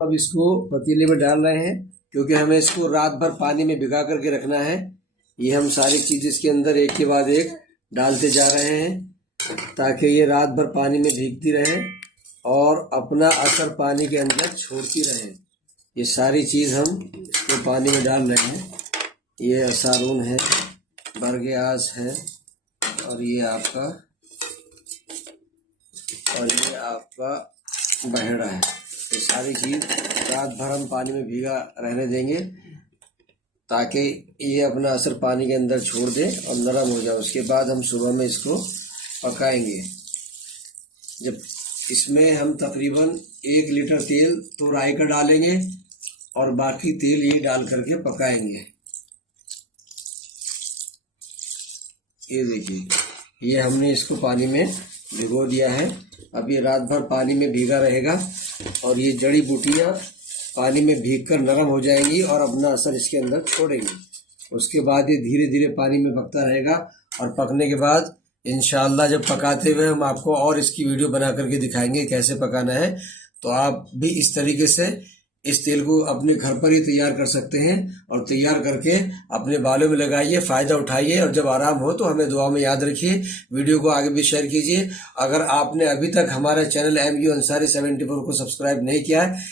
अब इसको पतीले में डाल रहे हैं क्योंकि हमें इसको रात भर पानी में भिगा करके रखना है। ये हम सारी चीज़ इसके अंदर एक के बाद एक डालते जा रहे हैं ताकि ये रात भर पानी में भीगती रहे और अपना असर पानी के अंदर छोड़ती रहे। ये सारी चीज़ हम इसको पानी में डाल रहे हैं। ये असारून है, बरगयास है और ये आपका बहेड़ा है। ये सारी चीज़ रात भर हम पानी में भीगा रहने देंगे ताकि ये अपना असर पानी के अंदर छोड़ दे और नरम हो जाए। उसके बाद हम सुबह में इसको पकाएंगे। जब इसमें हम तकरीबन 1 लीटर तेल तो राई का डालेंगे और बाकी तेल ये डाल करके पकाएंगे। ये देखिए, ये हमने इसको पानी में भिगो दिया है। अब ये रात भर पानी में भीगा रहेगा और ये जड़ी बूटियाँ पानी में भीगकर नरम हो जाएंगी और अपना असर इसके अंदर छोड़ेंगी। उसके बाद ये धीरे धीरे पानी में पकता रहेगा और पकने के बाद इंशाअल्लाह जब पकाते हुए हम आपको और इसकी वीडियो बना करके दिखाएंगे कैसे पकाना है। तो आप भी इस तरीके से इस तेल को अपने घर पर ही तैयार कर सकते हैं और तैयार करके अपने बालों में लगाइए, फ़ायदा उठाइए और जब आराम हो तो हमें दुआ में याद रखिए। वीडियो को आगे भी शेयर कीजिए। अगर आपने अभी तक हमारे चैनल MU अंसारी 74 को सब्सक्राइब नहीं किया है